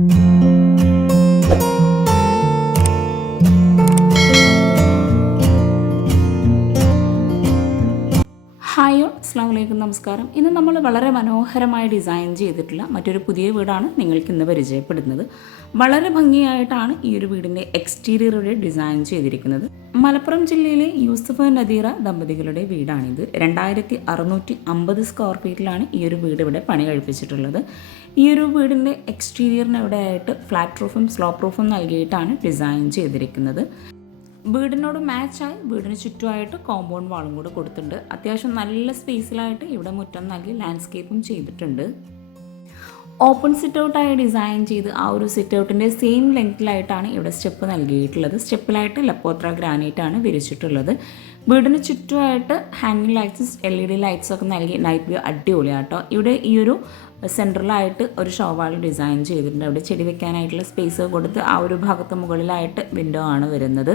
Hi അസ്സാം വലൈക്കും, നമസ്കാരം. ഇന്ന് നമ്മൾ വളരെ മനോഹരമായി ഡിസൈൻ ചെയ്തിട്ടുള്ള മറ്റൊരു പുതിയ വീടാണ് നിങ്ങൾക്ക് ഇന്ന് പരിചയപ്പെടുന്നത്. വളരെ ഭംഗിയായിട്ടാണ് ഈ ഒരു വീടിൻ്റെ എക്സ്റ്റീരിയർ ഇവിടെ ഡിസൈൻ ചെയ്തിരിക്കുന്നത്. മലപ്പുറം ജില്ലയിലെ യൂസഫ് നദീറ ദമ്പതികളുടെ വീടാണിത്. 2650 സ്ക്വയർ ഫീറ്റിലാണ് ഈ ഒരു വീട് ഇവിടെ പണി കഴിപ്പിച്ചിട്ടുള്ളത്. ഈ ഒരു വീടിൻ്റെ എക്സ്റ്റീരിയറിന് ഇവിടെ ആയിട്ട് ഫ്ലാറ്റ് റൂഫും സ്ലോപ്പ് റൂഫും നൽകിയിട്ടാണ് ഡിസൈൻ ചെയ്തിരിക്കുന്നത്. വീടിനോട് മാച്ചായി വീടിന് ചുറ്റുമായിട്ട് കോമ്പൗണ്ട് വാളും കൂടെ കൊടുത്തിട്ടുണ്ട്. അത്യാവശ്യം നല്ല സ്പേസിലായിട്ട് ഇവിടെ മുറ്റം നൽകി ലാൻഡ്സ്കേപ്പും ചെയ്തിട്ടുണ്ട്. ഓപ്പൺ സിറ്റ് ഔട്ടായി ഡിസൈൻ ചെയ്ത് ആ ഒരു സിറ്റ് ഔട്ടിൻ്റെ സെയിം ലെങ്ത്തിലായിട്ടാണ് ഇവിടെ സ്റ്റെപ്പ് നൽകിയിട്ടുള്ളത്. സ്റ്റെപ്പിലായിട്ട് ലപ്പോത്ര ഗ്രാനൈറ്റാണ് വിരിച്ചിട്ടുള്ളത്. വീടിന് ചുറ്റുമായിട്ട് ഹാങ്ങിങ് ലൈറ്റ്സ്, LED ലൈറ്റ്സ് ഒക്കെ നൽകി നൈറ്റ് വ്യൂ അടിപൊളിയാട്ടോ. ഇവിടെ ഈ ഒരു സെൻട്രലായിട്ട് ഒരു ഷോവാൾ ഡിസൈൻ ചെയ്തിട്ടുണ്ട്. അവിടെ ചെടി വെക്കാനായിട്ടുള്ള സ്പേസ് കൊടുത്ത് ആ ഒരു ഭാഗത്ത് മുകളിലായിട്ട് വിൻഡോ ആണ് വരുന്നത്.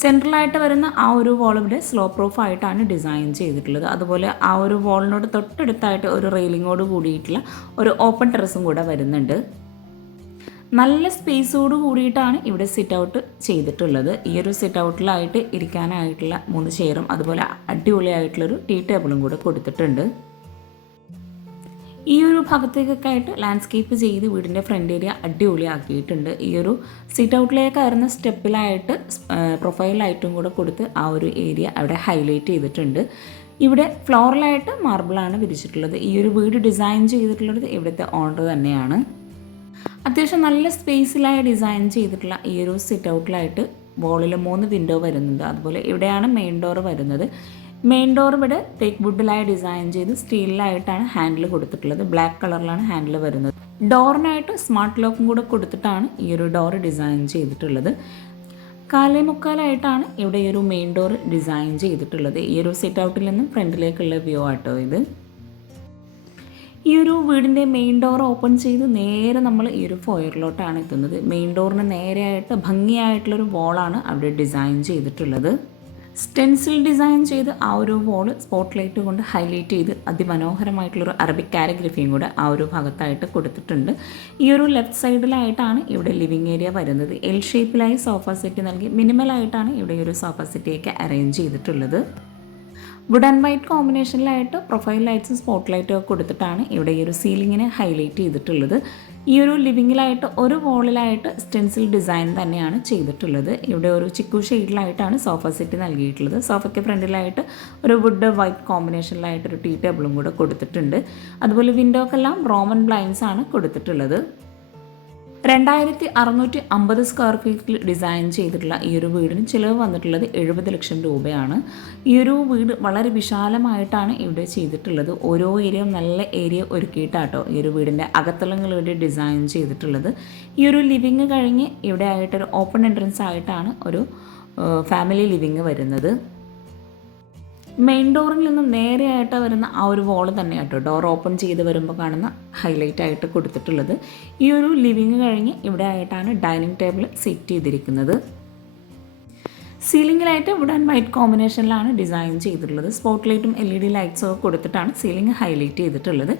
സെൻട്രലായിട്ട് വരുന്ന ആ ഒരു വോൾ ഇവിടെ സ്ലോപ്പ് റൂഫ് ആയിട്ടാണ് ഡിസൈൻ ചെയ്തിട്ടുള്ളത്. അതുപോലെ ആ ഒരു വോളിനോട് തൊട്ടടുത്തായിട്ട് ഒരു റെയിലിങ്ങോട് കൂടിയിട്ടുള്ള ഒരു ഓപ്പൺ ടെറസും കൂടെ വരുന്നുണ്ട്. നല്ല സ്പേസോട് കൂടിയിട്ടാണ് ഇവിടെ സിറ്റ് ഔട്ട് ചെയ്തിട്ടുള്ളത്. ഈ ഒരു സിറ്റ് ഔട്ടിലായിട്ട് ഇരിക്കാനായിട്ടുള്ള 3 ചെയറും അതുപോലെ അടിപൊളിയായിട്ടുള്ളൊരു ടീ ടേബിളും കൂടെ കൊടുത്തിട്ടുണ്ട്. ഈ ഒരു ഭാഗത്തേക്കൊക്കെ ആയിട്ട് ലാൻഡ്സ്കേപ്പ് ചെയ്ത് വീടിൻ്റെ ഫ്രണ്ട് ഏരിയ അടിപൊളിയാക്കിയിട്ടുണ്ട്. ഈ ഒരു സിറ്റ് ഔട്ടിലേക്കായിരുന്ന സ്റ്റെപ്പിലായിട്ട് പ്രൊഫൈലായിട്ടും കൂടെ കൊടുത്ത് ആ ഒരു ഏരിയ അവിടെ ഹൈലൈറ്റ് ചെയ്തിട്ടുണ്ട്. ഇവിടെ ഫ്ലോറിലായിട്ട് മാർബിളാണ് വിരിച്ചിട്ടുള്ളത്. ഈ ഒരു വീട് ഡിസൈൻ ചെയ്തിട്ടുള്ളത് ഇവിടുത്തെ ഓണർ തന്നെയാണ്. അത്യാവശ്യം നല്ല സ്പേസിലായി ഡിസൈൻ ചെയ്തിട്ടുള്ള ഈ ഒരു സിറ്റ് ഔട്ടിലായിട്ട് വോളിൽ 3 വിൻഡോ വരുന്നുണ്ട്. അതുപോലെ ഇവിടെയാണ് മെയിൻ ഡോർ വരുന്നത്. മെയിൻ ഡോർ ഇവിടെ തേക്ക് വുഡിലായി ഡിസൈൻ ചെയ്ത് സ്റ്റീലിലായിട്ടാണ് ഹാൻഡിൽ കൊടുത്തിട്ടുള്ളത്. ബ്ലാക്ക് കളറിലാണ് ഹാൻഡിൽ വരുന്നത്. ഡോറിനായിട്ട് സ്മാർട്ട് ലോക്കും കൂടെ കൊടുത്തിട്ടാണ് ഈ ഒരു ഡോർ ഡിസൈൻ ചെയ്തിട്ടുള്ളത്. 4.25 ഇവിടെ ഈ ഒരു മെയിൻ ഡോർ ഡിസൈൻ ചെയ്തിട്ടുള്ളത്. ഈ ഒരു സിറ്റ് ഔട്ടിൽ നിന്നും ഫ്രണ്ടിലേക്കുള്ള വ്യൂ ആട്ടോ ഇത്. ഈ ഒരു വീടിൻ്റെ മെയിൻ ഡോർ ഓപ്പൺ ചെയ്ത് നേരെ നമ്മൾ ഈ ഒരു ഫോയറിലോട്ടാണ് എത്തുന്നത്. മെയിൻ ഡോറിന് നേരെയായിട്ട് ഭംഗിയായിട്ടുള്ളൊരു വോളാണ് അവിടെ ഡിസൈൻ ചെയ്തിട്ടുള്ളത്. സ്റ്റെൻസിൽ ഡിസൈൻ ചെയ്ത് ആ ഒരു വോള് സ്പോട്ട് ലൈറ്റ് കൊണ്ട് ഹൈലൈറ്റ് ചെയ്ത് അതിമനോഹരമായിട്ടുള്ളൊരു അറബിക് കാലിഗ്രഫിയും കൂടെ ആ ഒരു ഭാഗത്തായിട്ട് കൊടുത്തിട്ടുണ്ട്. ഈ ഒരു ലെഫ്റ്റ് സൈഡിലായിട്ടാണ് ഇവിടെ ലിവിങ് ഏരിയ വരുന്നത്. എൽ ഷേപ്പിലായി സോഫ സെറ്റ് നൽകി മിനിമലായിട്ടാണ് ഇവിടെ ഒരു സോഫ സെറ്റിയൊക്കെ അറേഞ്ച് ചെയ്തിട്ടുള്ളത്. വുഡ് ആൻഡ് വൈറ്റ് കോമ്പിനേഷനിലായിട്ട് പ്രൊഫൈൽ ലൈറ്റ്സും സ്പോട്ട് ലൈറ്റും ഒക്കെ കൊടുത്തിട്ടാണ് ഇവിടെ ഈ ഒരു സീലിങ്ങിനെ ഹൈലൈറ്റ് ചെയ്തിട്ടുള്ളത്. ഈ ഒരു ലിവിങ്ങിലായിട്ട് ഒരു വോളിലായിട്ട് സ്റ്റെൻസിൽ ഡിസൈൻ തന്നെയാണ് ചെയ്തിട്ടുള്ളത്. ഇവിടെ ഒരു ചിക്കു ഷെയ്ഡിലായിട്ടാണ് സോഫ സെറ്റ് നൽകിയിട്ടുള്ളത്. സോഫയ്ക്ക് ഫ്രണ്ടിലായിട്ട് ഒരു വുഡ് വൈറ്റ് കോമ്പിനേഷനിലായിട്ടൊരു ടീ ടേബിളും കൂടെ കൊടുത്തിട്ടുണ്ട്. അതുപോലെ വിൻഡോക്കെല്ലാം റോമൻ ബ്ലൈൻഡ്സ് ആണ് കൊടുത്തിട്ടുള്ളത്. 2650 സ്ക്വയർ ഫീറ്റിൽ ഡിസൈൻ ചെയ്തിട്ടുള്ള ഈ ഒരു വീടിന് ചിലവ് വന്നിട്ടുള്ളത് 70 ലക്ഷം രൂപയാണ്. ഈ ഒരു വീട് വളരെ വിശാലമായിട്ടാണ് ഇവിടെ ചെയ്തിട്ടുള്ളത്. ഓരോ ഏരിയയും നല്ല ഏരിയ ഒരുക്കിയിട്ടാട്ടോ ഈ ഒരു വീടിൻ്റെ അകത്തളങ്ങൾ ഇവിടെ ഡിസൈൻ ചെയ്തിട്ടുള്ളത്. ഈ ഒരു ലിവിങ് കഴിഞ്ഞ് ഇവിടെ ആയിട്ടൊരു ഓപ്പൺ എൻട്രൻസ് ആയിട്ടാണ് ഒരു ഫാമിലി ലിവിങ് വരുന്നത്. മെയിൻ ഡോറിൽ നിന്നും നേരെയായിട്ട് വരുന്ന ആ ഒരു വോൾ തന്നെയാട്ടോ ഡോർ ഓപ്പൺ ചെയ്ത് വരുമ്പോൾ കാണുന്ന ഹൈലൈറ്റ് ആയിട്ട് കൊടുത്തിട്ടുള്ളത്. ഈ ഒരു ലിവിങ് കഴിഞ്ഞ് ഇവിടെ ആയിട്ടാണ് ഡൈനിങ് ടേബിൾ സെറ്റ് ചെയ്തിരിക്കുന്നത്. സീലിംഗിലായിട്ട് വുഡ് ആൻഡ് വൈറ്റ് കോമ്പിനേഷനിലാണ് ഡിസൈൻ ചെയ്തിട്ടുള്ളത്. സ്പോട്ട് ലൈറ്റും LED ലൈറ്റ്സും ഒക്കെ കൊടുത്തിട്ടാണ് സീലിംഗ് ഹൈലൈറ്റ് ചെയ്തിട്ടുള്ളത്.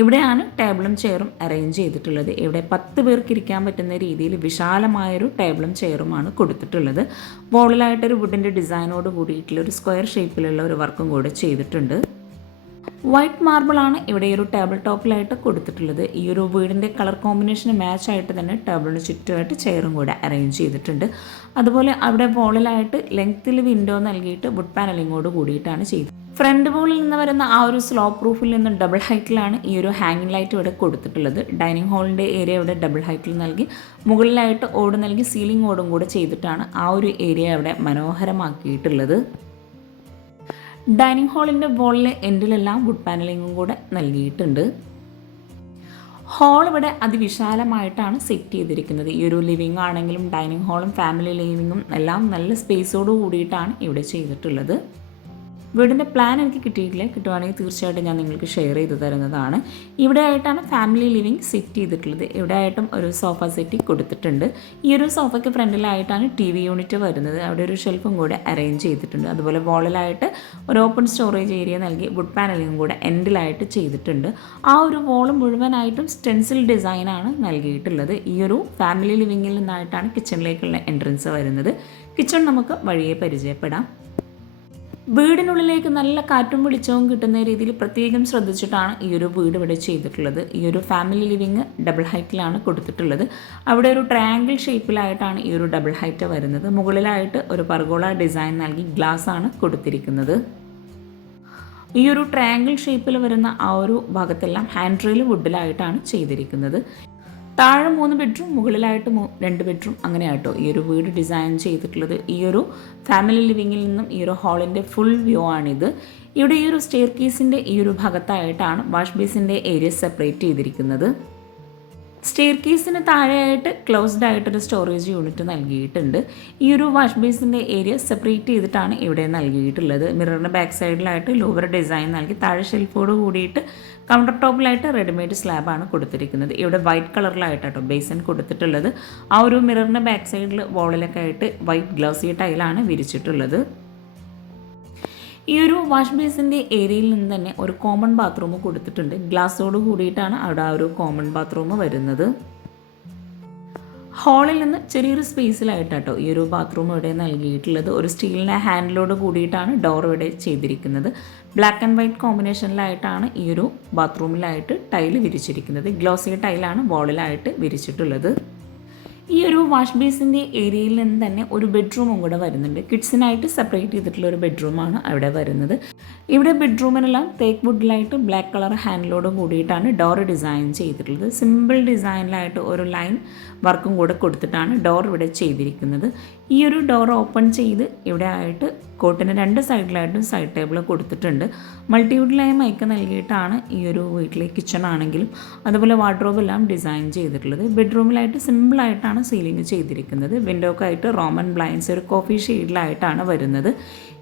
ഇവിടെയാണ് ടേബിളും ചെയറും അറേഞ്ച് ചെയ്തിട്ടുള്ളത്. ഇവിടെ 10 പേർക്ക് ഇരിക്കാൻ പറ്റുന്ന രീതിയിൽ വിശാലമായൊരു ടേബിളും ചെയറുമാണ് കൊടുത്തിട്ടുള്ളത്. വോളിലായിട്ടൊരു വുഡിൻ്റെ ഡിസൈനോട് കൂടിയിട്ടുള്ള ഒരു സ്ക്വയർ ഷേപ്പിലുള്ള ഒരു വർക്കും കൂടെ ചെയ്തിട്ടുണ്ട്. വൈറ്റ് മാർബിളാണ് ഇവിടെ ഒരു ടേബിൾ ടോപ്പിലായിട്ട് കൊടുത്തിട്ടുള്ളത്. ഈ ഒരു വീടിൻ്റെ കളർ കോമ്പിനേഷന് മാച്ചായിട്ട് തന്നെ ടേബിളിന് ചുറ്റുമായിട്ട് ചെയറും കൂടെ അറേഞ്ച് ചെയ്തിട്ടുണ്ട്. അതുപോലെ അവിടെ വോളിലായിട്ട് ലെങ്ത്തിൽ വിൻഡോ നൽകിയിട്ട് വുഡ് പാനലിങ്ങോട് കൂടിയിട്ടാണ് ചെയ്തത്. ഫ്രണ്ട് വോളിൽ നിന്ന് വരുന്ന ആ ഒരു സ്ലോപ്പ് റൂഫിൽ നിന്നും ഡബിൾ ഹൈറ്റിലാണ് ഈ ഒരു ഹാങ്ങിങ് ലൈറ്റ് ഇവിടെ കൊടുത്തിട്ടുള്ളത്. ഡൈനിങ് ഹാളിൻ്റെ ഏരിയ ഇവിടെ ഡബിൾ ഹൈറ്റിൽ നൽകി മുകളിലായിട്ട് ഓട് നൽകി സീലിംഗ് ഓടും കൂടെ ചെയ്തിട്ടാണ് ആ ഒരു ഏരിയ ഇവിടെ മനോഹരമാക്കിയിട്ടുള്ളത്. ഡൈനിങ് ഹാളിൻ്റെ വോളിലെ എൻഡിലെല്ലാം വുഡ് പാനലിങ്ങും കൂടെ നൽകിയിട്ടുണ്ട്. ഹാൾ ഇവിടെ അതിവിശാലമായിട്ടാണ് സെറ്റ് ചെയ്തിരിക്കുന്നത്. ഈ ഒരു ലിവിങ് ആണെങ്കിലും ഡൈനിങ് ഹാളും ഫാമിലി ലിവിങ്ങും എല്ലാം നല്ല സ്പേസോട് കൂടിയിട്ടാണ് ഇവിടെ ചെയ്തിട്ടുള്ളത്. വീടിൻ്റെ പ്ലാൻ എനിക്ക് കിട്ടിയിട്ടില്ല, കിട്ടുവാണെങ്കിൽ തീർച്ചയായിട്ടും ഞാൻ നിങ്ങൾക്ക് ഷെയർ ചെയ്ത് തരുന്നതാണ്. ഇവിടെ ആയിട്ടാണ് ഫാമിലി ലിവിങ് സെറ്റ് ചെയ്തിട്ടുള്ളത്. ഇവിടെ ആയിട്ടും ഒരു സോഫ സെറ്റ് കൊടുത്തിട്ടുണ്ട്. ഈ ഒരു സോഫയ്ക്ക് ഫ്രണ്ടിലായിട്ടാണ് TV യൂണിറ്റ് വരുന്നത്. അവിടെ ഒരു ഷെൽഫും കൂടെ അറേഞ്ച് ചെയ്തിട്ടുണ്ട്. അതുപോലെ വോളിലായിട്ട് ഒരു ഓപ്പൺ സ്റ്റോറേജ് ഏരിയ നൽകി വുഡ് പാനലിങ്ങും കൂടെ എൻഡിലായിട്ട് ചെയ്തിട്ടുണ്ട്. ആ ഒരു വോള് മുഴുവനായിട്ടും സ്റ്റെൻസിൽ ഡിസൈനാണ് നൽകിയിട്ടുള്ളത്. ഈ ഒരു ഫാമിലി ലിവിങ്ങിൽ നിന്നായിട്ടാണ് കിച്ചണിലേക്കുള്ള എൻട്രൻസ് വരുന്നത്. കിച്ചൺ നമുക്ക് വഴിയെ പരിചയപ്പെടാം. വീടിനുള്ളിലേക്ക് നല്ല കാറ്റും വെളിച്ചവും കിട്ടുന്ന രീതിയിൽ പ്രത്യേകം ശ്രദ്ധിച്ചിട്ടാണ് ഈ ഒരു വീട് ഇവിടെ ചെയ്തിട്ടുള്ളത്. ഈ ഒരു ഫാമിലി ലിവിങ് ഡബിൾ ഹൈറ്റിലാണ് കൊടുത്തിട്ടുള്ളത്. അവിടെ ഒരു ട്രയാങ്കിൾ ഷേപ്പിലായിട്ടാണ് ഈ ഒരു ഡബിൾ ഹൈറ്റ് വരുന്നത്. മുകളിലായിട്ട് ഒരു പർഗോള ഡിസൈൻ നൽകി ഗ്ലാസ് ആണ് കൊടുത്തിരിക്കുന്നത്. ഈ ഒരു ട്രയാങ്കിൾ ഷേപ്പിൽ വരുന്ന ആ ഒരു ഭാഗത്തെല്ലാം ഹാൻഡ് റെയിൽ വുഡിലായിട്ടാണ് ചെയ്തിരിക്കുന്നത്. താഴെ 3 ബെഡ്റൂം, മുകളിലായിട്ട് 2 ബെഡ്റൂം, അങ്ങനെയായിട്ടോ ഈ ഒരു വീട് ഡിസൈൻ ചെയ്തിട്ടുള്ളത്. ഈ ഒരു ഫാമിലി ലിവിങ്ങിൽ നിന്നും ഈ ഒരു ഹാളിൻ്റെ ഫുൾ വ്യൂ ആണിത്. ഇവിടെ ഈ ഒരു സ്റ്റെയർ കേസിൻ്റെ ഈ ഒരു ഭാഗത്തായിട്ടാണ് വാഷ് ബേസിൻ്റെ ഏരിയ സെപ്പറേറ്റ് ചെയ്തിരിക്കുന്നത്. സ്റ്റെയർ കേസിന് താഴെയായിട്ട് ക്ലോസ്ഡ് ആയിട്ടൊരു സ്റ്റോറേജ് യൂണിറ്റ് നൽകിയിട്ടുണ്ട്. ഈ ഒരു വാഷ് ബേസിൻ്റെ ഏരിയ സെപ്പറേറ്റ് ചെയ്തിട്ടാണ് ഇവിടെ നൽകിയിട്ടുള്ളത്. മിററിൻ്റെ ബാക്ക് സൈഡിലായിട്ട് ലൂവർ ഡിസൈൻ നൽകി താഴെ ഷെൽഫോട് കൂടിയിട്ട് കൗണ്ടർ ടോപ്പിലായിട്ട് റെഡിമെയ്ഡ് സ്ലാബാണ് കൊടുത്തിരിക്കുന്നത്. ഇവിടെ വൈറ്റ് കളറിലായിട്ടോ ബേസൻ കൊടുത്തിട്ടുള്ളത്. ആ ഒരു മിററിൻ്റെ ബാക്ക് സൈഡിൽ വോളിലൊക്കെ ആയിട്ട് വൈറ്റ് ഗ്ലോസി ടൈലാണ് വിരിച്ചിട്ടുള്ളത്. ഈ ഒരു വാഷ് ബേസിൻ്റെ ഏരിയയിൽ നിന്ന് തന്നെ ഒരു കോമൺ ബാത്റൂം കൊടുത്തിട്ടുണ്ട്. ഗ്ലാസോട് കൂടിയിട്ടാണ് അവിടെ ആ ഒരു കോമൺ ബാത്റൂം വരുന്നത്. ഹാളിൽ നിന്ന് ചെറിയൊരു സ്പേസിലായിട്ടോ ഈ ഒരു ബാത്റൂം ഇവിടെ നൽകിയിട്ടുള്ളത്. ഒരു സ്റ്റീലിൻ്റെ ഹാൻഡിലോട് കൂടിയിട്ടാണ് ഡോർ ഇവിടെ ചെയ്തിരിക്കുന്നത്. ബ്ലാക്ക് ആൻഡ് വൈറ്റ് കോമ്പിനേഷനിലായിട്ടാണ് ഈ ഒരു ബാത്റൂമിലായിട്ട് ടൈല് വിരിച്ചിരിക്കുന്നത്. ഗ്ലോസി ടൈലാണ് വാളിലായിട്ട് വിരിച്ചിട്ടുള്ളത്. ഈ ഒരു വാഷ് ബേസിൻ്റെ ഏരിയയിൽ നിന്ന് തന്നെ ഒരു ബെഡ്റൂമും കൂടെ വരുന്നുണ്ട്. കിഡ്സിനായിട്ട് സെപ്പറേറ്റ് ചെയ്തിട്ടുള്ള ഒരു ബെഡ്റൂമാണ് അവിടെ വരുന്നത്. ഇവിടെ ബെഡ്റൂമിനെല്ലാം തേക്ക് വുഡിലായിട്ട് ബ്ലാക്ക് കളർ ഹാൻഡിലോട് കൂടിയിട്ടാണ് ഡോർ ഡിസൈൻ ചെയ്തിട്ടുള്ളത്. സിമ്പിൾ ഡിസൈനിലായിട്ട് ഒരു ലൈൻ വർക്കും കൂടെ കൊടുത്തിട്ടാണ് ഡോർ ഇവിടെ ചെയ്തിരിക്കുന്നത്. ഈ ഒരു ഡോർ ഓപ്പൺ ചെയ്ത് ഇവിടെ ആയിട്ട് കോട്ടിന് 2 സൈഡിലായിട്ടും സൈഡ് ടേബിൾ കൊടുത്തിട്ടുണ്ട്. മൾട്ടിവുഡിലായി മൈക്ക് നൽകിയിട്ടാണ് ഈ ഒരു വീട്ടിലെ കിച്ചൺ ആണെങ്കിലും അതുപോലെ വാർഡ്രോബ് എല്ലാം ഡിസൈൻ ചെയ്തിട്ടുള്ളത്. ബെഡ്റൂമിലായിട്ട് സിമ്പിളായിട്ടാണ് സീലിംഗ് ചെയ്തിരിക്കുന്നത്. വിൻഡോക്കായിട്ട് റോമൻ ബ്ലൈൻഡ്സ് ഒരു കോഫി ഷെയ്ഡിലായിട്ടാണ് വരുന്നത്.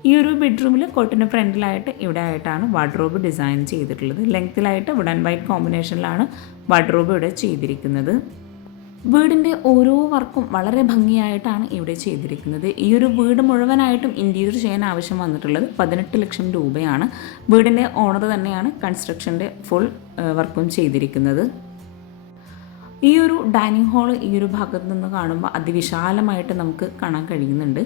ഈ ഒരു ബെഡ്റൂമിൽ കോട്ടിന് ഫ്രണ്ടിലായിട്ട് ഇവിടെ ആയിട്ടാണ് വാർഡ്രോബ് ഡിസൈൻ ചെയ്തിട്ടുള്ളത്. ലെങ്ത്തിലായിട്ട് വുഡ് ആൻഡ് വൈറ്റ് കോമ്പിനേഷനിലാണ് വാർഡ്രോബ് ഇവിടെ ചെയ്തിരിക്കുന്നത്. വീടിൻ്റെ ഓരോ വർക്കും വളരെ ഭംഗിയായിട്ടാണ് ഇവിടെ ചെയ്തിരിക്കുന്നത്. ഈ ഒരു വീട് മുഴുവനായിട്ടും ഇൻറ്റീരിയർ ചെയ്യാൻ ആവശ്യം വന്നിട്ടുള്ളത് 18 ലക്ഷം രൂപയാണ്. വീടിൻ്റെ ഓണർ തന്നെയാണ് കൺസ്ട്രക്ഷൻ്റെ ഫുൾ വർക്കും ചെയ്തിരിക്കുന്നത്. ഈ ഒരു ഡൈനിങ് ഹാൾ ഈ ഒരു ഭാഗത്ത് നിന്ന് കാണുമ്പോൾ അതിവിശാലമായിട്ട് നമുക്ക് കാണാൻ കഴിയുന്നുണ്ട്.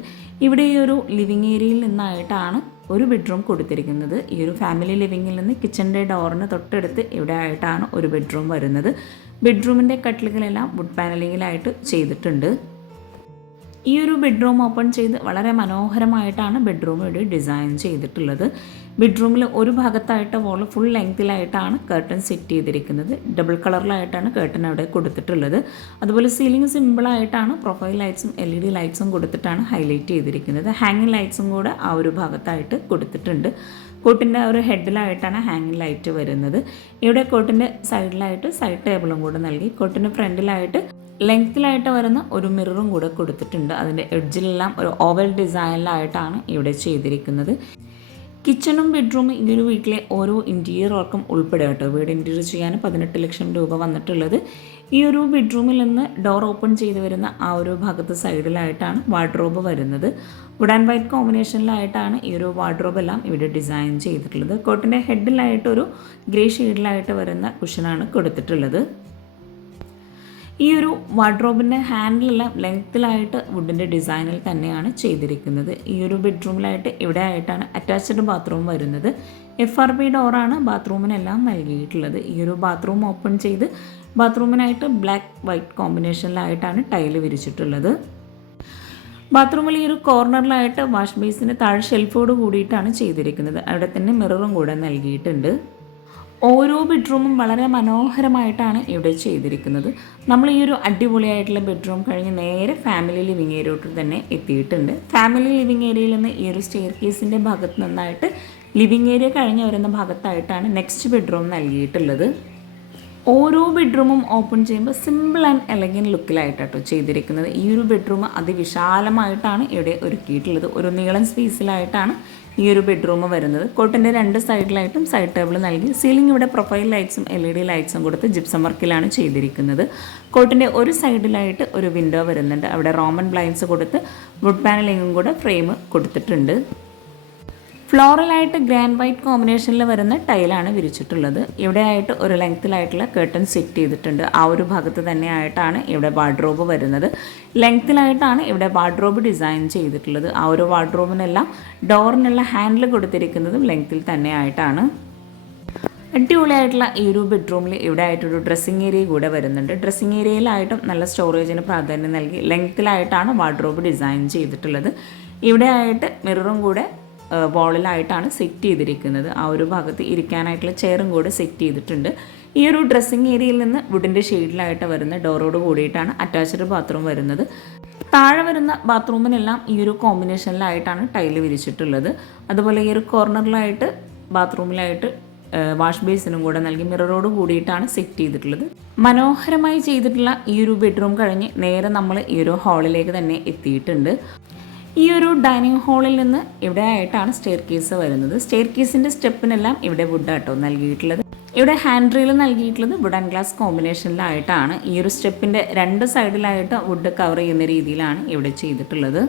ഇവിടെ ഈ ഒരു ലിവിങ് ഏരിയയിൽ നിന്നായിട്ടാണ് ഒരു ബെഡ്റൂം കൊടുത്തിരിക്കുന്നത്. ഈ ഒരു ഫാമിലി ലിവിങ്ങിൽ നിന്ന് കിച്ചൻ്റെ ഡോറിന് തൊട്ടടുത്ത് ഇവിടെ ആയിട്ടാണ് ഒരു ബെഡ്റൂം വരുന്നത്. ബെഡ്റൂമിൻ്റെ കട്ടിലുകളെല്ലാം വുഡ് പാനലിങ്ങിലായിട്ട് ചെയ്തിട്ടുണ്ട്. ഈ ഒരു ബെഡ്റൂം ഓപ്പൺ ചെയ്ത് വളരെ മനോഹരമായിട്ടാണ് ബെഡ്റൂം ഇവിടെ ഡിസൈൻ ചെയ്തിട്ടുള്ളത്. ബെഡ്റൂമിൽ ഒരു ഭാഗത്തായിട്ട് വോൾ ഫുൾ ലെങ്ത്തിലായിട്ടാണ് കർട്ടൻ സെറ്റ് ചെയ്തിരിക്കുന്നത്. ഡബിൾ കളറിലായിട്ടാണ് കർട്ടൻ അവിടെ കൊടുത്തിട്ടുള്ളത്. അതുപോലെ സീലിംഗ് സിമ്പിളായിട്ടാണ് പ്രൊഫൈൽ ലൈറ്റ്സും LED ലൈറ്റ്സും കൊടുത്തിട്ടാണ് ഹൈലൈറ്റ് ചെയ്തിരിക്കുന്നത്. ഹാങ്ങിങ് ലൈറ്റ്സും കൂടെ ആ ഒരു ഭാഗത്തായിട്ട് കൊടുത്തിട്ടുണ്ട്. കോട്ടിൻ്റെ ഒരു ഹെഡിലായിട്ടാണ് ഹാങ്ങിങ് ലൈറ്റ് വരുന്നത്. ഇവിടെ കോട്ടിൻ്റെ സൈഡിലായിട്ട് സൈഡ് ടേബിളും കൂടെ നൽകി കോട്ടിൻ്റെ ഫ്രണ്ടിലായിട്ട് ലെങ്ത്തിലായിട്ട് വരുന്ന ഒരു മിററും കൂടെ കൊടുത്തിട്ടുണ്ട്. അതിൻ്റെ എഡ്ജിലെല്ലാം ഒരു ഓവൽ ഡിസൈനിലായിട്ടാണ് ഇവിടെ ചെയ്തിരിക്കുന്നത്. കിച്ചണും ബെഡ്റൂമും ഈ ഒരു വീട്ടിലെ ഓരോ ഇൻറ്റീരിയർ വർക്കും ഉൾപ്പെടെ കേട്ടോ വീട് ഇൻറ്റീരിയർ ചെയ്യാൻ 18 ലക്ഷം രൂപ വന്നിട്ടുള്ളത്. ഈ ഒരു ബെഡ്റൂമിൽ നിന്ന് ഡോർ ഓപ്പൺ ചെയ്ത് വരുന്ന ആ ഒരു ഭാഗത്ത് സൈഡിലായിട്ടാണ് വാർഡ്രോബ് വരുന്നത്. വുഡ് ആൻഡ് വൈറ്റ് കോമ്പിനേഷനിലായിട്ടാണ് ഈ ഒരു വാർഡ്രോബ് എല്ലാം ഇവിടെ ഡിസൈൻ ചെയ്തിട്ടുള്ളത്. കോട്ടിൻ്റെ ഹെഡിലായിട്ടൊരു ഗ്രേ ഷെയ്ഡിലായിട്ട് വരുന്ന കുഷനാണ് കൊടുത്തിട്ടുള്ളത്. ഈ ഒരു വാർഡ്രോബിൻ്റെ ഹാൻഡിലെല്ലാം ലെങ്ത്തിലായിട്ട് വുഡിൻ്റെ ഡിസൈനിൽ തന്നെയാണ് ചെയ്തിരിക്കുന്നത്. ഈ ഒരു ബെഡ്റൂമിലായിട്ട് ഇവിടെ ആയിട്ടാണ് അറ്റാച്ച്ഡ് ബാത്റൂം വരുന്നത്. FRP ഡോറാണ് ബാത്റൂമിനെല്ലാം നൽകിയിട്ടുള്ളത്. ഈ ഒരു ബാത്റൂം ഓപ്പൺ ചെയ്ത് ബാത്റൂമിനായിട്ട് ബ്ലാക്ക് വൈറ്റ് കോമ്പിനേഷനിലായിട്ടാണ് ടൈല് വിരിച്ചിട്ടുള്ളത്. ബാത്റൂമിൽ ഈ ഒരു കോർണറിലായിട്ട് വാഷ് ബേസിന് താഴെ ഷെൽഫോട് കൂടിയിട്ടാണ് ചെയ്തിരിക്കുന്നത്. അവിടെ തന്നെ മിററും കൂടെ നൽകിയിട്ടുണ്ട്. ഓരോ ബെഡ്റൂമും വളരെ മനോഹരമായിട്ടാണ് ഇവിടെ ചെയ്തിരിക്കുന്നത്. നമ്മൾ ഈ ഒരു അടിപൊളിയായിട്ടുള്ള ബെഡ്റൂം കഴിഞ്ഞ് നേരെ ഫാമിലി ലിവിങ് ഏരിയയോട്ട് തന്നെ എത്തിയിട്ടുണ്ട്. ഫാമിലി ലിവിങ് ഏരിയയിൽ നിന്ന് ഈ ഒരു സ്റ്റെയർ കേസിൻ്റെ ഭാഗത്ത് നിന്നായിട്ട് ലിവിങ് ഏരിയ കഴിഞ്ഞ് വരുന്ന ഭാഗത്തായിട്ടാണ് നെക്സ്റ്റ് ബെഡ്റൂം നൽകിയിട്ടുള്ളത്. ഓരോ ബെഡ്റൂമും ഓപ്പൺ ചെയ്യുമ്പോൾ സിമ്പിൾ ആൻഡ് എലഗൻറ്റ് ലുക്കിലായിട്ടോ ചെയ്തിരിക്കുന്നത്. ഈ ഒരു ബെഡ്റൂം അതിവിശാലമായിട്ടാണ് ഇവിടെ ഒരുക്കിയിട്ടുള്ളത്. ഒരു നീളൻ സ്പേസിലായിട്ടാണ് ഈ ഒരു ബെഡ്റൂം വരുന്നത്. കോട്ടിൻ്റെ 2 സൈഡിലായിട്ടും സൈഡ് ടേബിൾ നൽകി സീലിംഗ് ഇവിടെ പ്രൊഫൈൽ ലൈറ്റ്സും LED ലൈറ്റ്സും കൊടുത്ത് ജിപ്സം വർക്കിലാണ് ചെയ്തിരിക്കുന്നത്. കോട്ടിൻ്റെ ഒരു സൈഡിലായിട്ട് ഒരു വിൻഡോ വരുന്നുണ്ട്. അവിടെ റോമൻ ബ്ലൈൻഡ്സ് കൊടുത്ത് വുഡ് പാനലിങ്ങും കൂടെ ഫ്രെയിം കൊടുത്തിട്ടുണ്ട്. ഫ്ലോറലായിട്ട് ഗ്രാൻഡ് വൈറ്റ് കോമ്പിനേഷനിൽ വരുന്ന ടൈലാണ് വിരിച്ചിട്ടുള്ളത്. ഇവിടെ ആയിട്ട് ഒരു ലെങ്ത്തിലായിട്ടുള്ള കേർട്ടൻ സെറ്റ് ചെയ്തിട്ടുണ്ട്. ആ ഒരു ഭാഗത്ത് തന്നെ ആയിട്ടാണ് ഇവിടെ വാർഡ്രോബ് വരുന്നത്. ലെങ്ത്തിലായിട്ടാണ് ഇവിടെ വാർഡ്രോബ് ഡിസൈൻ ചെയ്തിട്ടുള്ളത്. ആ ഒരു വാർഡ്രോബിനെല്ലാം ഡോറിനുള്ള ഹാൻഡിൽ കൊടുത്തിരിക്കുന്നതും ലെങ്ത്തിൽ തന്നെ ആയിട്ടാണ്. അടിപൊളിയായിട്ടുള്ള ഈ ഒരു ബെഡ്റൂമിൽ ഇവിടെ ആയിട്ടൊരു ഡ്രസ്സിങ് ഏരിയ കൂടെ വരുന്നുണ്ട്. ഡ്രസ്സിങ് ഏരിയയിലായിട്ടും നല്ല സ്റ്റോറേജിന് പ്രാധാന്യം നൽകി ലെങ്ത്തിലായിട്ടാണ് വാർഡ്രോബ് ഡിസൈൻ ചെയ്തിട്ടുള്ളത്. ഇവിടെ ആയിട്ട് മിററും കൂടെ വോളിലായിട്ടാണ് സെറ്റ് ചെയ്തിരിക്കുന്നത്. ആ ഒരു ഭാഗത്ത് ഇരിക്കാനായിട്ടുള്ള ചെയറും കൂടെ സെറ്റ് ചെയ്തിട്ടുണ്ട്. ഈ ഒരു ഡ്രസ്സിങ് ഏരിയയിൽ നിന്ന് വുഡിൻ്റെ ഷെയ്ഡിലായിട്ട് വരുന്ന ഡോറോട് കൂടിയിട്ടാണ് അറ്റാച്ച്ഡ് ബാത്റൂം വരുന്നത്. താഴെ വരുന്ന ബാത്റൂമിനെല്ലാം ഈ ഒരു കോമ്പിനേഷനിലായിട്ടാണ് ടൈല് വിരിച്ചിട്ടുള്ളത്. അതുപോലെ ഈ ഒരു കോർണറിലായിട്ട് ബാത്റൂമിലായിട്ട് വാഷ് ബേസിനും കൂടെ നൽകി മിററോട് കൂടിയിട്ടാണ് സെറ്റ് ചെയ്തിട്ടുള്ളത്. മനോഹരമായി ചെയ്തിട്ടുള്ള ഈ ഒരു ബെഡ്റൂം കഴിഞ്ഞ് നേരെ നമ്മൾ ഈ ഒരു ഹാളിലേക്ക് തന്നെ എത്തിയിട്ടുണ്ട്. ഈ ഒരു ഡൈനിങ് ഹാളിൽ നിന്ന് ഇവിടെ ആയിട്ടാണ് സ്റ്റെയർ കേസ് വരുന്നത്. സ്റ്റെയർ കേസിൻ്റെ സ്റ്റെപ്പിനെല്ലാം ഇവിടെ വുഡാട്ടോ നൽകിയിട്ടുള്ളത്. ഇവിടെ ഹാൻഡ് റെയിൽ നൽകിയിട്ടുള്ളത് വുഡ് ആൻഡ് ഗ്ലാസ് കോമ്പിനേഷനിലായിട്ടാണ്. ഈ ഒരു സ്റ്റെപ്പിൻ്റെ 2 സൈഡിലായിട്ട് വുഡ് കവർ ചെയ്യുന്ന രീതിയിലാണ് ഇവിടെ ചെയ്തിട്ടുള്ളത്.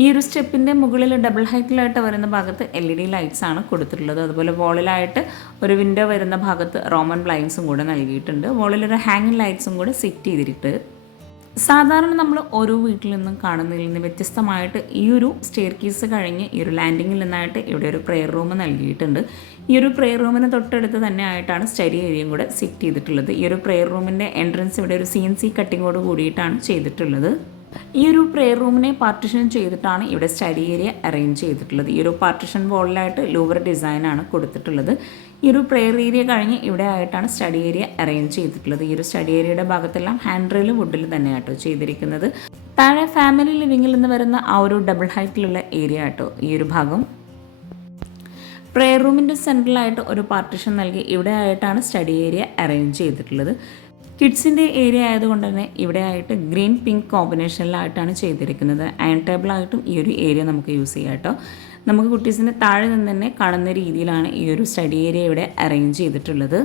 ഈ ഒരു സ്റ്റെപ്പിൻ്റെ മുകളിൽ ഡബിൾ ഹൈറ്റിലായിട്ട് വരുന്ന ഭാഗത്ത് LED ലൈറ്റ്സ് ആണ് കൊടുത്തിട്ടുള്ളത്. അതുപോലെ വോളിലായിട്ട് ഒരു വിൻഡോ വരുന്ന ഭാഗത്ത് റോമൻ ബ്ലൈൻഡ്സും കൂടെ നൽകിയിട്ടുണ്ട്. വോളിലൊരു ഹാങ്ങിങ് ലൈറ്റ്സും കൂടെ സെറ്റ് ചെയ്തിട്ട് സാധാരണ നമ്മൾ ഓരോ വീട്ടിൽ നിന്നും കാണുന്നതിൽ നിന്ന് വ്യത്യസ്തമായിട്ട് ഈ ഒരു സ്റ്റെയർ കേസ് കഴിഞ്ഞ് ഈ ഒരു ലാൻഡിങ്ങിൽ നിന്നായിട്ട് ഇവിടെ ഒരു പ്രെയർ റൂം നൽകിയിട്ടുണ്ട്. ഈ ഒരു പ്രെയർ റൂമിന് തൊട്ടടുത്ത് തന്നെ ആയിട്ടാണ് സ്റ്റഡി ഏരിയയും കൂടെ സെറ്റ് ചെയ്തിട്ടുള്ളത്. ഈ ഒരു പ്രെയർ റൂമിൻ്റെ എൻട്രൻസ് ഇവിടെ ഒരു CNC കട്ടിങ്ങോട് കൂടിയിട്ടാണ് ചെയ്തിട്ടുള്ളത്. ഈ ഒരു പ്രെയർ റൂമിനെ പാർട്ടിഷൻ ചെയ്തിട്ടാണ് ഇവിടെ സ്റ്റഡി ഏരിയ അറേഞ്ച് ചെയ്തിട്ടുള്ളത്. ഈ ഒരു പാർട്ടിഷൻ വോളിലായിട്ട് ലൂവർ ഡിസൈനാണ് കൊടുത്തിട്ടുള്ളത്. ഈ ഒരു പ്രെയർ ഏരിയ കഴിഞ്ഞ് ഇവിടെ ആയിട്ടാണ് സ്റ്റഡി ഏരിയ അറേഞ്ച് ചെയ്തിട്ടുള്ളത്. ഈ ഒരു സ്റ്റഡി ഏരിയയുടെ ഭാഗത്തെല്ലാം ഹാൻഡ് റെയിൽ വുഡിൽ തന്നെയാട്ടോ ചെയ്തിരിക്കുന്നത്. താഴെ ഫാമിലി ലിവിങ്ങിൽ നിന്ന് വരുന്ന ആ ഒരു ഡബിൾ ഹൈറ്റിലുള്ള ഏരിയ ആട്ടോ ഈ ഒരു ഭാഗം. പ്രെയർ റൂമിൻ്റെ സെൻട്രലായിട്ട് ഒരു പാർട്ടിഷൻ നൽകി ഇവിടെ ആയിട്ടാണ് സ്റ്റഡി ഏരിയ അറേഞ്ച് ചെയ്തിട്ടുള്ളത്. കിഡ്സിൻ്റെ ഏരിയ ആയതുകൊണ്ട് തന്നെ ഇവിടെ ആയിട്ട് ഗ്രീൻ പിങ്ക് കോമ്പിനേഷനിലായിട്ടാണ് ചെയ്തിരിക്കുന്നത്. അയൺ ടേബിളായിട്ടും ഈ ഒരു ഏരിയ നമുക്ക് യൂസ് ചെയ്യാം കേട്ടോ. നമുക്ക് കുട്ടീസിന് താഴെ നിന്ന് തന്നെ കാണുന്ന രീതിയിലാണ് ഈ ഒരു സ്റ്റഡി ഏരിയ ഇവിടെ അറേഞ്ച് ചെയ്തിട്ടുള്ളത്.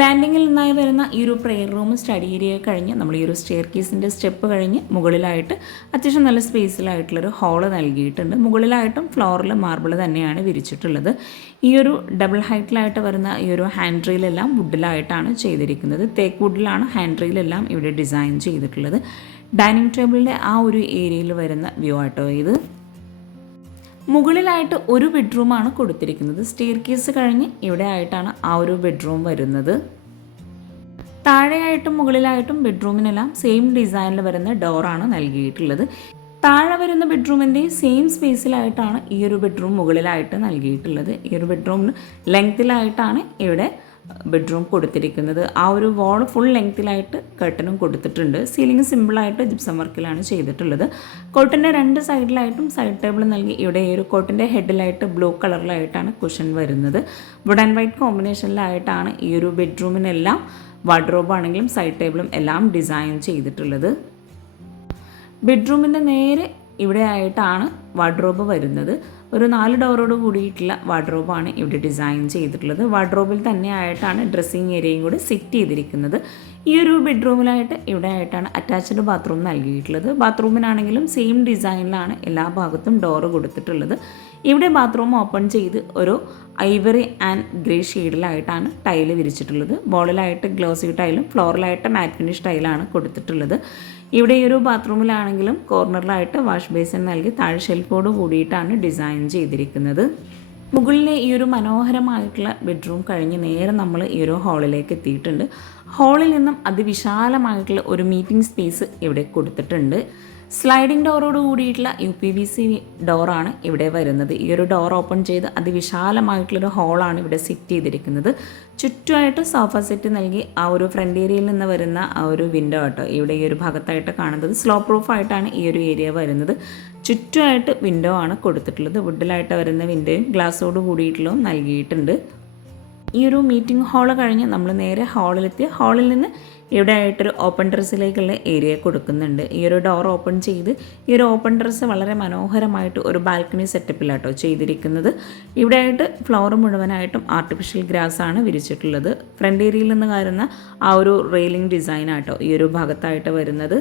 ലാൻഡിങ്ങിൽ നിന്നായി വരുന്ന ഈ ഒരു പ്രെയർ റൂം സ്റ്റഡി ഏരിയ കഴിഞ്ഞ് നമ്മൾ ഈ ഒരു സ്റ്റെയർ കേസിൻ്റെ സ്റ്റെപ്പ് കഴിഞ്ഞ് മുകളിലായിട്ട് അത്യാവശ്യം നല്ല സ്പേസിലായിട്ടുള്ളൊരു ഹാള് നൽകിയിട്ടുണ്ട്. മുകളിലായിട്ടും ഫ്ലോറിൽ മാർബിൾ തന്നെയാണ് വിരിച്ചിട്ടുള്ളത്. ഈ ഒരു ഡബിൾ ഹൈറ്റിലായിട്ട് വരുന്ന ഈ ഒരു ഹാൻഡ് റെയിലെല്ലാം വുഡിലായിട്ടാണ് ചെയ്തിരിക്കുന്നത്. തേക്ക് വുഡിലാണ് ഹാൻഡ് റെയിലെല്ലാം ഇവിടെ ഡിസൈൻ ചെയ്തിട്ടുള്ളത്. ഡൈനിങ് ടേബിളിൻ്റെ ആ ഒരു ഏരിയയിൽ വരുന്ന വ്യൂ ആട്ടോ ഇത്. മുകളിലായിട്ട് ഒരു ബെഡ്റൂമാണ് കൊടുത്തിരിക്കുന്നത്. സ്റ്റെയർ കേസ് കഴിഞ്ഞ് ഇവിടെ ആയിട്ടാണ് ആ ഒരു ബെഡ്റൂം വരുന്നത്. താഴെയായിട്ടും മുകളിലായിട്ടും ബെഡ്റൂമിനെല്ലാം സെയിം ഡിസൈനിൽ വരുന്ന ഡോറാണ് നൽകിയിട്ടുള്ളത്. താഴെ വരുന്ന ബെഡ്റൂമിൻ്റെ സെയിം സ്പേസിലായിട്ടാണ് ഈ ഒരു ബെഡ്റൂം മുകളിലായിട്ട് നൽകിയിട്ടുള്ളത്. ഈ ഒരു ബെഡ്റൂമിന് ലെങ്ത്തിലായിട്ടാണ് ഇവിടെ ബെഡ്റൂം കൊടുത്തിരിക്കുന്നത്. ആ ഒരു വാൾ ഫുൾ ലെങ്ത്തിലായിട്ട് കർട്ടനും കൊടുത്തിട്ടുണ്ട്. സീലിംഗ് സിമ്പിളായിട്ട് ജിപ്സം വർക്കിലാണ് ചെയ്തിട്ടുള്ളത്. കോട്ടിൻ്റെ 2 സൈഡിലായിട്ടും സൈഡ് ടേബിൾ നൽകി ഇവിടെ ഈ ഒരു കോട്ടിൻ്റെ ഹെഡിലായിട്ട് ബ്ലൂ കളറിലായിട്ടാണ് കുഷൻ വരുന്നത്. വുഡ് ആൻഡ് വൈറ്റ് കോമ്പിനേഷനിലായിട്ടാണ് ഈ ഒരു ബെഡ്റൂമിനെല്ലാം വാർഡ്രോബ് ആണെങ്കിലും സൈഡ് ടേബിളും എല്ലാം ഡിസൈൻ ചെയ്തിട്ടുള്ളത്. ബെഡ്റൂമിൻ്റെ നേരെ ഇവിടെ ആയിട്ടാണ് വാർഡ്രോബ് വരുന്നത്. ഒരു 4 ഡോറോട് കൂടിയിട്ടുള്ള വാർഡ്രോബാണ് ഇവിടെ ഡിസൈൻ ചെയ്തിട്ടുള്ളത്. വാർഡ്രോബിൽ തന്നെ ആയിട്ടാണ് ഡ്രസ്സിങ് ഏരിയയും കൂടി സെറ്റ് ചെയ്തിരിക്കുന്നത്. ഈ ഒരു ബെഡ്റൂമിലായിട്ട് ഇവിടെ ആയിട്ടാണ് അറ്റാച്ച്ഡ് ബാത്റൂം നൽകിയിട്ടുള്ളത്. ബാത്റൂമിനാണെങ്കിലും സെയിം ഡിസൈനിലാണ് എല്ലാ ഭാഗത്തും ഡോറ് കൊടുത്തിട്ടുള്ളത്. ഇവിടെ ബാത്റൂം ഓപ്പൺ ചെയ്ത് ഒരു ഐവറി ആൻഡ് ഗ്രേ ഷെയ്ഡിലായിട്ടാണ് ടൈല് വിരിച്ചിട്ടുള്ളത്. വോളിലായിട്ട് ഗ്ലോസി ടൈലും ഫ്ലോറിലായിട്ട് മാറ്റ് ഫിനിഷ് ടൈലാണ് കൊടുത്തിട്ടുള്ളത്. ഇവിടെ ഈ ഒരു ബാത്റൂമിലാണെങ്കിലും കോർണറിലായിട്ട് വാഷ് ബേസിൻ നൽകി താഴെ ഷെൽഫോട് കൂടിയിട്ടാണ് ഡിസൈൻ ചെയ്തിരിക്കുന്നത്. മുകളിലെ ഈ ഒരു മനോഹരമായിട്ടുള്ള ബെഡ്റൂം കഴിഞ്ഞ് നേരെ നമ്മൾ ഈ ഒരു ഹാളിലേക്ക് എത്തിയിട്ടുണ്ട്. ഹാളിൽ നിന്നും അതിവിശാലമായിട്ടുള്ള ഒരു മീറ്റിംഗ് സ്പേസ് ഇവിടെ കൊടുത്തിട്ടുണ്ട്. സ്ലൈഡിംഗ് ഡോറോട് കൂടിയിട്ടുള്ള UPVC ഡോറാണ് ഇവിടെ വരുന്നത്. ഈ ഒരു ഡോർ ഓപ്പൺ ചെയ്ത് അതിവിശാലമായിട്ടുള്ളൊരു ഹാളാണ് ഇവിടെ സെറ്റ് ചെയ്തിരിക്കുന്നത്. ചുറ്റുമായിട്ട് സോഫ സെറ്റ് നൽകി ആ ഒരു ഫ്രണ്ട് ഏരിയയിൽ നിന്ന് വരുന്ന ആ ഒരു വിൻഡോ ആട്ടോ ഇവിടെ ഈ ഒരു ഭാഗത്തായിട്ട് കാണുന്നത്. സ്ലോ പ്രൂഫായിട്ടാണ് ഈ ഒരു ഏരിയ വരുന്നത്. ചുറ്റുമായിട്ട് വിൻഡോ ആണ് കൊടുത്തിട്ടുള്ളത്. വുഡിലായിട്ട് വരുന്ന വിൻഡോയും ഗ്ലാസ്സോട് കൂടിയിട്ടുള്ളതും നൽകിയിട്ടുണ്ട്. ഈ ഒരു മീറ്റിംഗ് ഹാള് കഴിഞ്ഞ് നമ്മൾ നേരെ ഹാളിലെത്തി. ഹാളിൽ നിന്ന് ഇവിടെ ആയിട്ടൊരു ഓപ്പൺ ടെറസിലേക്കുള്ള ഏരിയ കൊടുക്കുന്നുണ്ട്. ഈ ഒരു ഡോർ ഓപ്പൺ ചെയ്ത് ഈ ഒരു ഓപ്പൺ ടെറസ് വളരെ മനോഹരമായിട്ട് ഒരു ബാൽക്കണി സെറ്റപ്പിലാട്ടോ ചെയ്തിരിക്കുന്നത്. ഇവിടെ ആയിട്ട് ഫ്ലോർ മുഴുവനായിട്ടും ആർട്ടിഫിഷ്യൽ ഗ്രാസ് ആണ് വിരിച്ചിട്ടുള്ളത്. ഫ്രണ്ട് ഏരിയയിൽ നിന്ന് വരുന്ന ആ ഒരു റെയിലിംഗ് ഡിസൈനാട്ടോ ഈ ഒരു ഭാഗത്തായിട്ട് വരുന്നത്.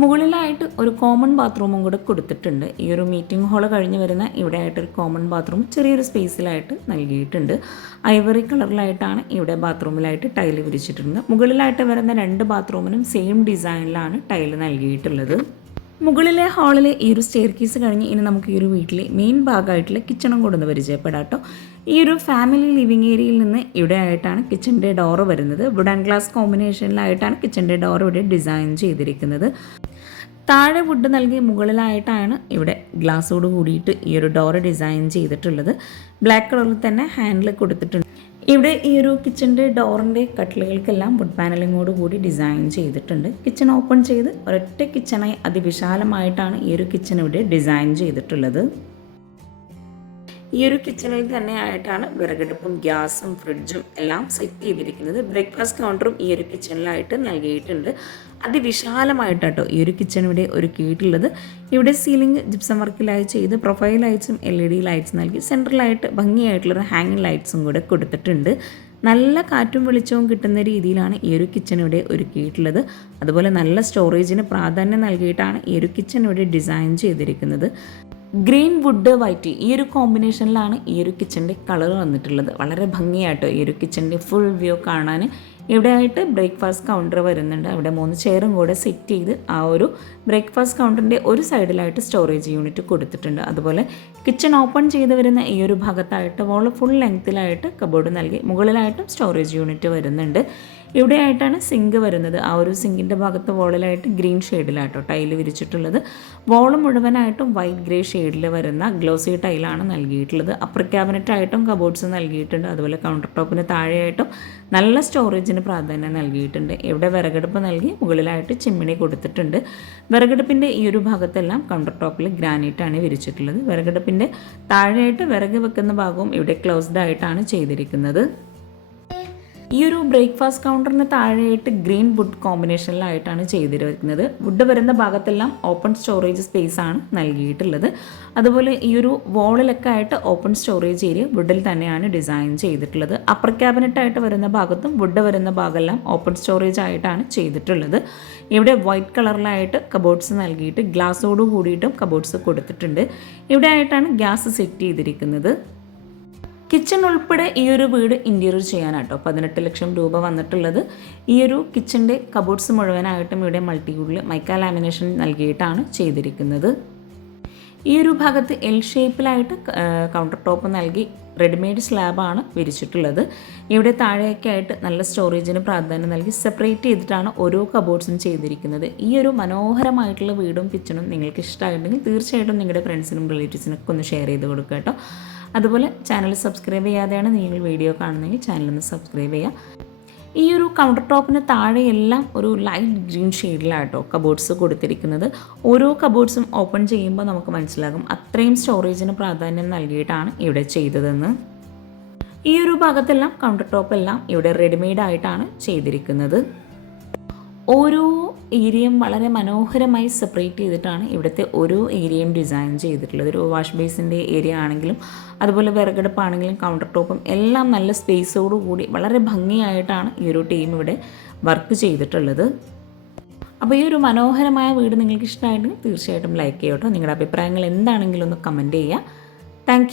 മുകളിലായിട്ട് ഒരു കോമൺ ബാത്റൂമും കൂടെ കൊടുത്തിട്ടുണ്ട്. ഈ ഒരു മീറ്റിംഗ് ഹാള് കഴിഞ്ഞ് വരുന്ന ഇവിടെ ആയിട്ടൊരു കോമൺ ബാത്റൂം ചെറിയൊരു സ്പേസിലായിട്ട് നൽകിയിട്ടുണ്ട്. ഐവറി കളറിലായിട്ടാണ് ഇവിടെ ബാത്റൂമിലായിട്ട് ടൈല് വിരിച്ചിട്ടുണ്ട്. മുകളിലായിട്ട് വരുന്ന 2 ബാത്റൂമിനും സെയിം ഡിസൈനിലാണ് ടൈല് നൽകിയിട്ടുള്ളത്. മുകളിലെ ഹാളിലെ ഈ ഒരു സ്റ്റെയർ കേസ് കഴിഞ്ഞ് ഇനി നമുക്ക് ഈ ഒരു വീട്ടിലെ മെയിൻ ഭാഗമായിട്ടുള്ള കിച്ചണും കൂടെ ഒന്ന് പരിചയപ്പെടാം കേട്ടോ. ഈ ഒരു ഫാമിലി ലിവിങ് ഏരിയയിൽ നിന്ന് ഇവിടെ ആയിട്ടാണ് കിച്ചൻ്റെ ഡോറ് വരുന്നത്. വുഡ് ആൻഡ് ഗ്ലാസ് കോമ്പിനേഷനിലായിട്ടാണ് കിച്ചൻ്റെ ഡോർ ഇവിടെ ഡിസൈൻ ചെയ്തിരിക്കുന്നത്. താഴെ വുഡ് നൽകി മുകളിലായിട്ടാണ് ഇവിടെ ഗ്ലാസ്സോട് കൂടിയിട്ട് ഈ ഒരു ഡോറ് ഡിസൈൻ ചെയ്തിട്ടുള്ളത്. ബ്ലാക്ക് കളറിൽ തന്നെ ഹാൻഡിൽ കൊടുത്തിട്ടുണ്ട്. ഇവിടെ ഈ ഒരു കിച്ചൻ്റെ ഡോറിൻ്റെ കട്ടിലുകൾക്കെല്ലാം വുഡ് പാനലിങ്ങോട് കൂടി ഡിസൈൻ ചെയ്തിട്ടുണ്ട്. കിച്ചൺ ഓപ്പൺ ചെയ്ത് ഒരൊറ്റ കിച്ചണായി അതിവിശാലമായിട്ടാണ് ഈ ഒരു കിച്ചൺ ഇവിടെ ഡിസൈൻ ചെയ്തിട്ടുള്ളത്. ഈ ഒരു കിച്ചണിൽ തന്നെ ആയിട്ടാണ് വിറകടുപ്പും ഗ്യാസും ഫ്രിഡ്ജും എല്ലാം സെറ്റ് ചെയ്തിരിക്കുന്നത്. ബ്രേക്ക്ഫാസ്റ്റ് കൗണ്ടറും ഈ ഒരു കിച്ചണിലായിട്ട് നൽകിയിട്ടുണ്ട്. അതിവിശാലമായിട്ടോ ഈ ഒരു കിച്ചൺ ഇവിടെ ഒരുക്കിയിട്ടുള്ളത്. ഇവിടെ സീലിംഗ് ജിപ്സം വർക്കിലായി ചെയ്ത് പ്രൊഫൈൽ ലൈറ്റ്സും LED ലൈറ്റ്സ് നൽകി സെൻട്രലായിട്ട് ഭംഗിയായിട്ടുള്ളൊരു ഹാങ്ങിങ് ലൈറ്റ്സും കൂടെ കൊടുത്തിട്ടുണ്ട്. നല്ല കാറ്റും വെളിച്ചവും കിട്ടുന്ന രീതിയിലാണ് ഈ ഒരു കിച്ചൺ ഇവിടെ ഒരുക്കിയിട്ടുള്ളത്. അതുപോലെ നല്ല സ്റ്റോറേജിന് പ്രാധാന്യം നൽകിയിട്ടാണ് ഈ ഒരു കിച്ചൺ ഇവിടെ ഡിസൈൻ ചെയ്തിരിക്കുന്നത്. ഗ്രീൻ വുഡ് വൈറ്റ് ഈ ഒരു കോമ്പിനേഷനിലാണ് ഈ ഒരു കിച്ചൻ്റെ കളർ വന്നിട്ടുള്ളത്. വളരെ ഭംഗിയായിട്ടോ ഈ ഒരു കിച്ചൻ്റെ ഫുൾ വ്യൂ കാണാൻ. ഇവിടെ ആയിട്ട് ബ്രേക്ക്ഫാസ്റ്റ് കൗണ്ടർ വരുന്നുണ്ട്. അവിടെ 3 ചെയറും കൂടെ സെറ്റ് ചെയ്ത് ആ ഒരു ബ്രേക്ക്ഫാസ്റ്റ് കൗണ്ടറിൻ്റെ ഒരു സൈഡിലായിട്ട് സ്റ്റോറേജ് യൂണിറ്റ് കൊടുത്തിട്ടുണ്ട്. അതുപോലെ കിച്ചൺ ഓപ്പൺ ചെയ്ത് വരുന്ന ഈ ഒരു ഭാഗത്തായിട്ട് വോൾ ഫുൾ ലെങ്ത്തിലായിട്ട് കബോർഡ് നൽകി മുകളിലായിട്ടും സ്റ്റോറേജ് യൂണിറ്റ് വരുന്നുണ്ട്. ഇവിടെ ആയിട്ടാണ് സിങ്ക് വരുന്നത്. ആ ഒരു സിങ്കിൻ്റെ ഭാഗത്ത് വോളിലായിട്ട് ഗ്രീൻ ഷെയ്ഡിലായിട്ടോ ടൈല് വിരിച്ചിട്ടുള്ളത്. വോള് മുഴുവനായിട്ടും വൈറ്റ് ഗ്രേ ഷെയ്ഡിൽ വരുന്ന ഗ്ലോസി ടൈലാണ് നൽകിയിട്ടുള്ളത്. അപ്പർ ക്യാബിനറ്റായിട്ടും കബോർഡ്സ് നൽകിയിട്ടുണ്ട്. അതുപോലെ കൗണ്ടർ ടോപ്പിന് താഴെയായിട്ടും നല്ല സ്റ്റോറേജിന് പ്രാധാന്യം നൽകിയിട്ടുണ്ട്. ഇവിടെ വിറകടുപ്പ് നൽകി മുകളിലായിട്ട് ചിമ്മിണി കൊടുത്തിട്ടുണ്ട്. വിറകടുപ്പിൻ്റെ ഈ ഒരു ഭാഗത്തെല്ലാം കൗണ്ടർ ടോപ്പിൽ ഗ്രാനൈറ്റാണ് വിരിച്ചിട്ടുള്ളത്. വിറകടുപ്പിൻ്റെ താഴെയായിട്ട് വിറക് വെക്കുന്ന ഭാഗവും ഇവിടെ ക്ലോസ്ഡ് ആയിട്ടാണ് ചെയ്തിരിക്കുന്നത്. ഈ ഒരു ബ്രേക്ക്ഫാസ്റ്റ് കൗണ്ടറിന് താഴെയായിട്ട് ഗ്രീൻ വുഡ് കോമ്പിനേഷനിലായിട്ടാണ് ചെയ്തിരിക്കുന്നത്. വുഡ് വരുന്ന ഭാഗത്തെല്ലാം ഓപ്പൺ സ്റ്റോറേജ് സ്പേസ് ആണ് നൽകിയിട്ടുള്ളത്. അതുപോലെ ഈ ഒരു വോളിലൊക്കെ ആയിട്ട് ഓപ്പൺ സ്റ്റോറേജ് ഏരിയ വുഡിൽ തന്നെയാണ് ഡിസൈൻ ചെയ്തിട്ടുള്ളത്. അപ്പർ ക്യാബിനറ്റായിട്ട് വരുന്ന ഭാഗത്തും വുഡ് വരുന്ന ഭാഗമെല്ലാം ഓപ്പൺ സ്റ്റോറേജ് ആയിട്ടാണ് ചെയ്തിട്ടുള്ളത്. ഇവിടെ വൈറ്റ് കളറിലായിട്ട് കബോർഡ്സ് നൽകിയിട്ട് ഗ്ലാസ്സോട് കൂടിയിട്ടും കബോർഡ്സ് കൊടുത്തിട്ടുണ്ട്. ഇവിടെ ആയിട്ടാണ് ഗ്യാസ് സെറ്റ് ചെയ്തിരിക്കുന്നത്. കിച്ചൺ ഉൾപ്പെടെ ഈ ഒരു വീട് ഇൻറ്റീരിയർ ചെയ്യാനാട്ടോ 18 ലക്ഷം രൂപ വന്നിട്ടുള്ളത്. ഈ ഒരു കിച്ചൻ്റെ കബോർഡ്സ് മുഴുവനായിട്ടും ഇവിടെ മൾട്ടിവുഡിൽ മൈക്ക ലാമിനേഷൻ നൽകിയിട്ടാണ് ചെയ്തിരിക്കുന്നത്. ഈ ഒരു ഭാഗത്ത് എൽ ഷേപ്പിലായിട്ട് കൗണ്ടർ ടോപ്പ് നൽകി റെഡിമെയ്ഡ് സ്ലാബാണ് വിരിച്ചിട്ടുള്ളത്. ഇവിടെ താഴെയൊക്കെ ആയിട്ട് നല്ല സ്റ്റോറേജിന് പ്രാധാന്യം നൽകി സെപ്പറേറ്റ് ചെയ്തിട്ടാണ് ഓരോ കബോർഡ്സും ചെയ്തിരിക്കുന്നത്. ഈ ഒരു മനോഹരമായിട്ടുള്ള വീടും കിച്ചണും നിങ്ങൾക്ക് ഇഷ്ടമായിട്ടുണ്ടെങ്കിൽ തീർച്ചയായിട്ടും നിങ്ങളുടെ ഫ്രണ്ട്സിനും റിലേറ്റീവ്സിനൊക്കെ ഒന്ന് ഷെയർ ചെയ്ത് കൊടുക്കുക കേട്ടോ. അതുപോലെ ചാനൽ സബ്സ്ക്രൈബ് ചെയ്യാതെയാണ് നിങ്ങൾ വീഡിയോ കാണുന്നതെങ്കിൽ ചാനലൊന്ന് സബ്സ്ക്രൈബ് ചെയ്യുക. ഈ ഒരു കൗണ്ടർ ടോപ്പിന് താഴെയെല്ലാം ഒരു ലൈറ്റ് ഗ്രീൻ ഷെയ്ഡിലാട്ടോ കബോർഡ്സ് കൊടുത്തിരിക്കുന്നത്. ഓരോ കബോർഡ്സും ഓപ്പൺ ചെയ്യുമ്പോൾ നമുക്ക് മനസ്സിലാകും അത്രയും സ്റ്റോറേജിന് പ്രാധാന്യം നൽകിയിട്ടാണ് ഇവിടെ ചെയ്തതെന്ന്. ഈ ഒരു ഭാഗത്തെല്ലാം കൗണ്ടർ ടോപ്പെല്ലാം ഇവിടെ റെഡിമെയ്ഡ് ആയിട്ടാണ് ചെയ്തിരിക്കുന്നത്. ഓരോ ഏരിയയും വളരെ മനോഹരമായി സെപ്പറേറ്റ് ചെയ്തിട്ടാണ് ഇവിടുത്തെ ഓരോ ഏരിയയും ഡിസൈൻ ചെയ്തിട്ടുള്ളത്. ഒരു വാഷ് ബേസിൻ്റെ ഏരിയ ആണെങ്കിലും അതുപോലെ വിറകടുപ്പാണെങ്കിലും കൗണ്ടർ ടോപ്പും എല്ലാം നല്ല സ്പേസോടു കൂടി വളരെ ഭംഗിയായിട്ടാണ് ഈ ഒരു ടീം ഇവിടെ വർക്ക് ചെയ്തിട്ടുള്ളത്. അപ്പോൾ ഈ ഒരു മനോഹരമായ വീട് നിങ്ങൾക്ക് ഇഷ്ടമായിട്ടുണ്ടെങ്കിൽ തീർച്ചയായിട്ടും ലൈക്ക് ചെയ്യട്ടോ. നിങ്ങളുടെ അഭിപ്രായങ്ങൾ എന്താണെങ്കിലും ഒന്ന് കമൻറ്റ് ചെയ്യുക. താങ്ക്